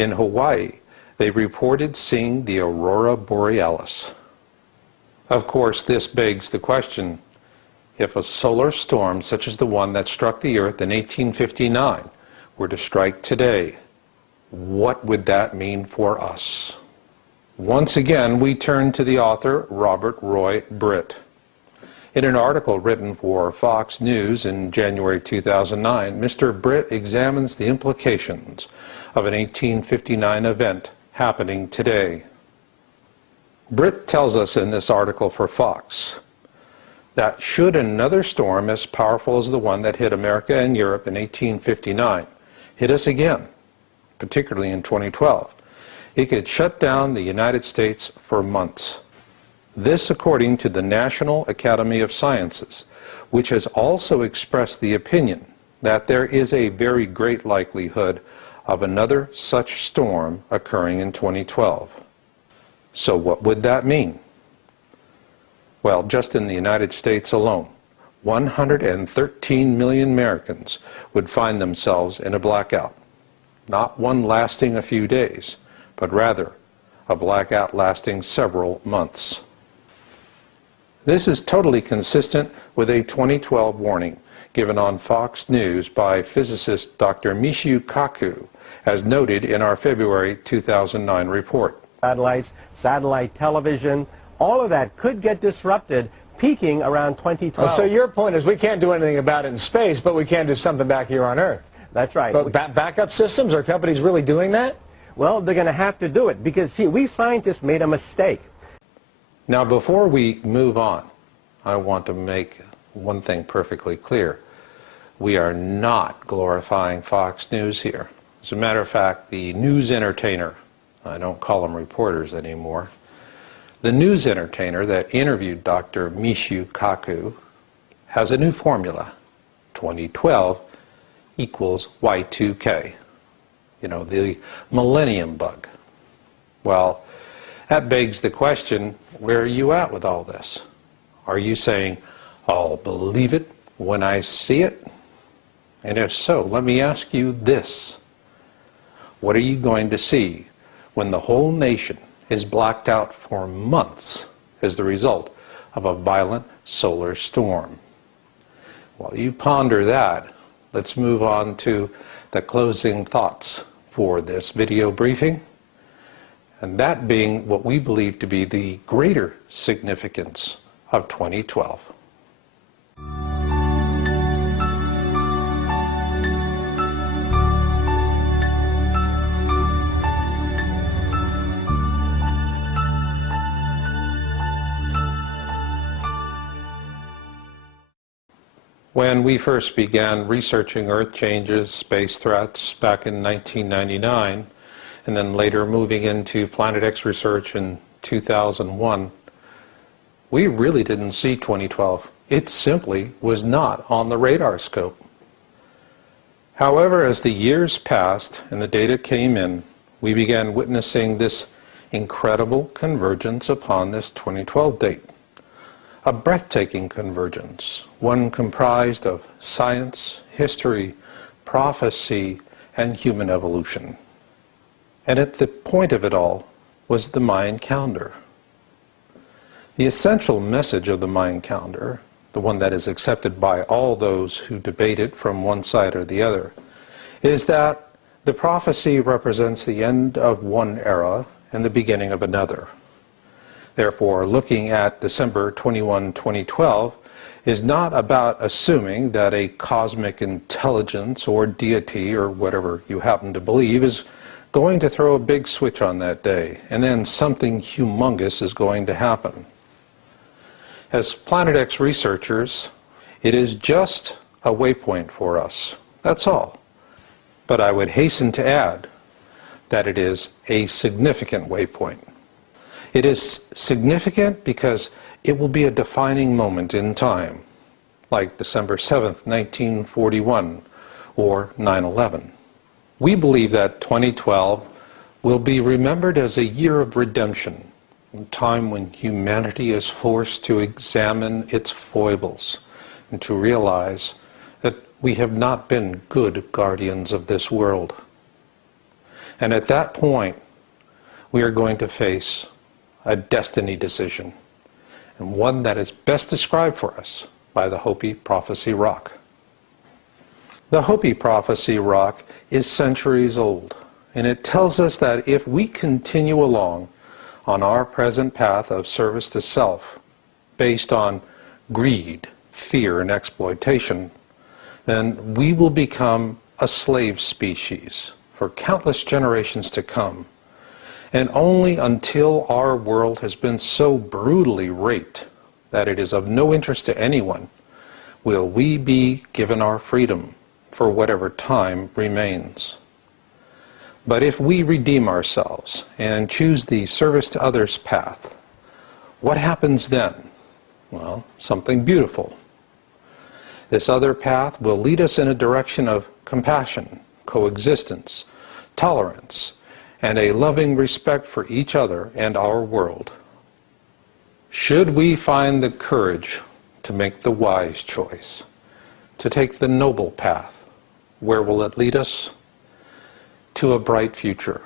In Hawaii, they reported seeing the aurora borealis. Of course, this begs the question, if a solar storm such as the one that struck the Earth in 1859 were to strike today, what would that mean for us? Once again, we turn to the author, Robert Roy Britt. In an article written for Fox News in January 2009, Mr. Britt examines the implications of an 1859 event happening today. Britt tells us in this article for Fox that should another storm as powerful as the one that hit America and Europe in 1859 hit us again, particularly in 2012, it could shut down the United States for months. This according to the National Academy of Sciences, which has also expressed the opinion that there is a very great likelihood of another such storm occurring in 2012. So what would that mean? Well, just in the United States alone, 113 million Americans would find themselves in a blackout. Not one lasting a few days, but rather a blackout lasting several months. This is totally consistent with a 2012 warning given on Fox News by physicist Dr. Michio Kaku, as noted in our February 2009 report. Satellites, satellite television, all of that could get disrupted, peaking around 2012. So your point is we can't do anything about it in space, but we can do something back here on Earth. That's right. But backup systems, are companies really doing that? Well, they're going to have to do it because, see, we scientists made a mistake. Now, before we move on, I want to make one thing perfectly clear. We are not glorifying Fox News here. As a matter of fact, the news entertainer, I don't call them reporters anymore, the news entertainer that interviewed Dr. Michio Kaku has a new formula. 2012 equals Y2K. You know, the millennium bug. Well, that begs the question, where are you at with all this? Are you saying, I'll believe it when I see it? And if so, let me ask you this. What are you going to see when the whole nation is blacked out for months as the result of a violent solar storm? While you ponder that, let's move on to the closing thoughts for this video briefing, and that being what we believe to be the greater significance of 2012. When we first began researching Earth changes, space threats back in 1999, and then later moving into Planet X research in 2001, we really didn't see 2012. It simply was not on the radar scope. However, as the years passed and the data came in, we began witnessing this incredible convergence upon this 2012 date. A breathtaking convergence, one comprised of science, history, prophecy, and human evolution. And at the point of it all was the Mayan calendar. The essential message of the Mayan calendar, the one that is accepted by all those who debate it from one side or the other, is that the prophecy represents the end of one era and the beginning of another. Therefore, looking at December 21, 2012 is not about assuming that a cosmic intelligence or deity or whatever you happen to believe is going to throw a big switch on that day, and then something humongous is going to happen. As Planet X researchers, it is just a waypoint for us. That's all. But I would hasten to add that it is a significant waypoint. It is significant because it will be a defining moment in time, like December 7th, 1941, or 9/11. We believe that 2012 will be remembered as a year of redemption, a time when humanity is forced to examine its foibles and to realize that we have not been good guardians of this world. And at that point, we are going to face a destiny decision, and one that is best described for us by the Hopi Prophecy Rock. The Hopi Prophecy Rock is centuries old, and it tells us that if we continue along on our present path of service to self, based on greed, fear, and exploitation, then we will become a slave species for countless generations to come. And only until our world has been so brutally raped that it is of no interest to anyone will we be given our freedom for whatever time remains. But if we redeem ourselves and choose the service to others path, what happens then? Well, something beautiful. This other path will lead us in a direction of compassion, coexistence, tolerance, and a loving respect for each other and our world. Should we find the courage to make the wise choice, to take the noble path, where will it lead us? To a bright future.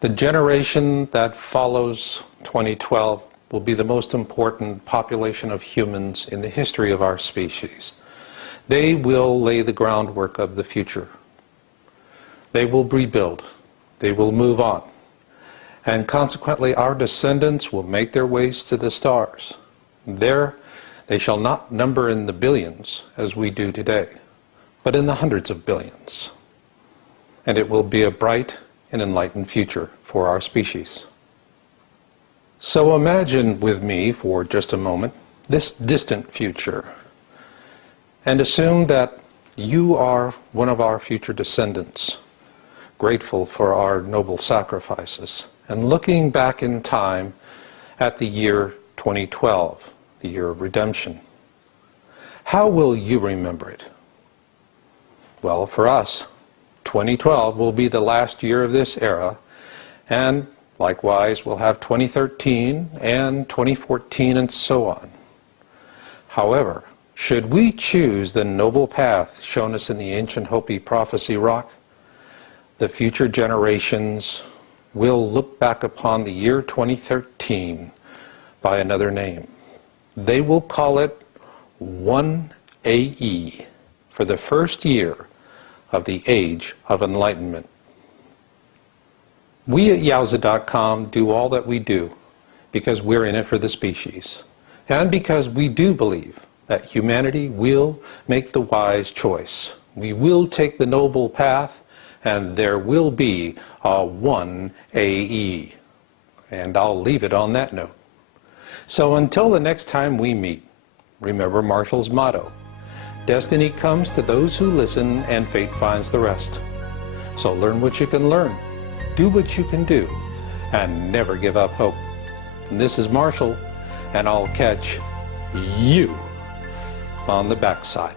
The generation that follows 2012 will be the most important population of humans in the history of our species. They will lay the groundwork of the future. They will rebuild. They will move on. And consequently, our descendants will make their ways to the stars. There, they shall not number in the billions as we do today, but in the hundreds of billions. And it will be a bright and enlightened future for our species. So imagine with me for just a moment this distant future, and assume that you are one of our future descendants, grateful for our noble sacrifices, and looking back in time at the year 2012, the year of redemption. How will you remember it? Well, for us, 2012 will be the last year of this era, and likewise we'll have 2013 and 2014 and so on. However, should we choose the noble path shown us in the ancient Hopi Prophecy Rock, the future generations will look back upon the year 2013 by another name. They will call it 1AE, for the first year of the Age of Enlightenment. We at Yowza.com do all that we do because we're in it for the species, and because we do believe that humanity will make the wise choice. We will take the noble path, and there will be a 1AE. And I'll leave it on that note. So until the next time we meet, remember Marshall's motto: destiny comes to those who listen, and fate finds the rest. So learn what you can learn, do what you can do, and never give up hope. And this is Marshall, and I'll catch you on the backside.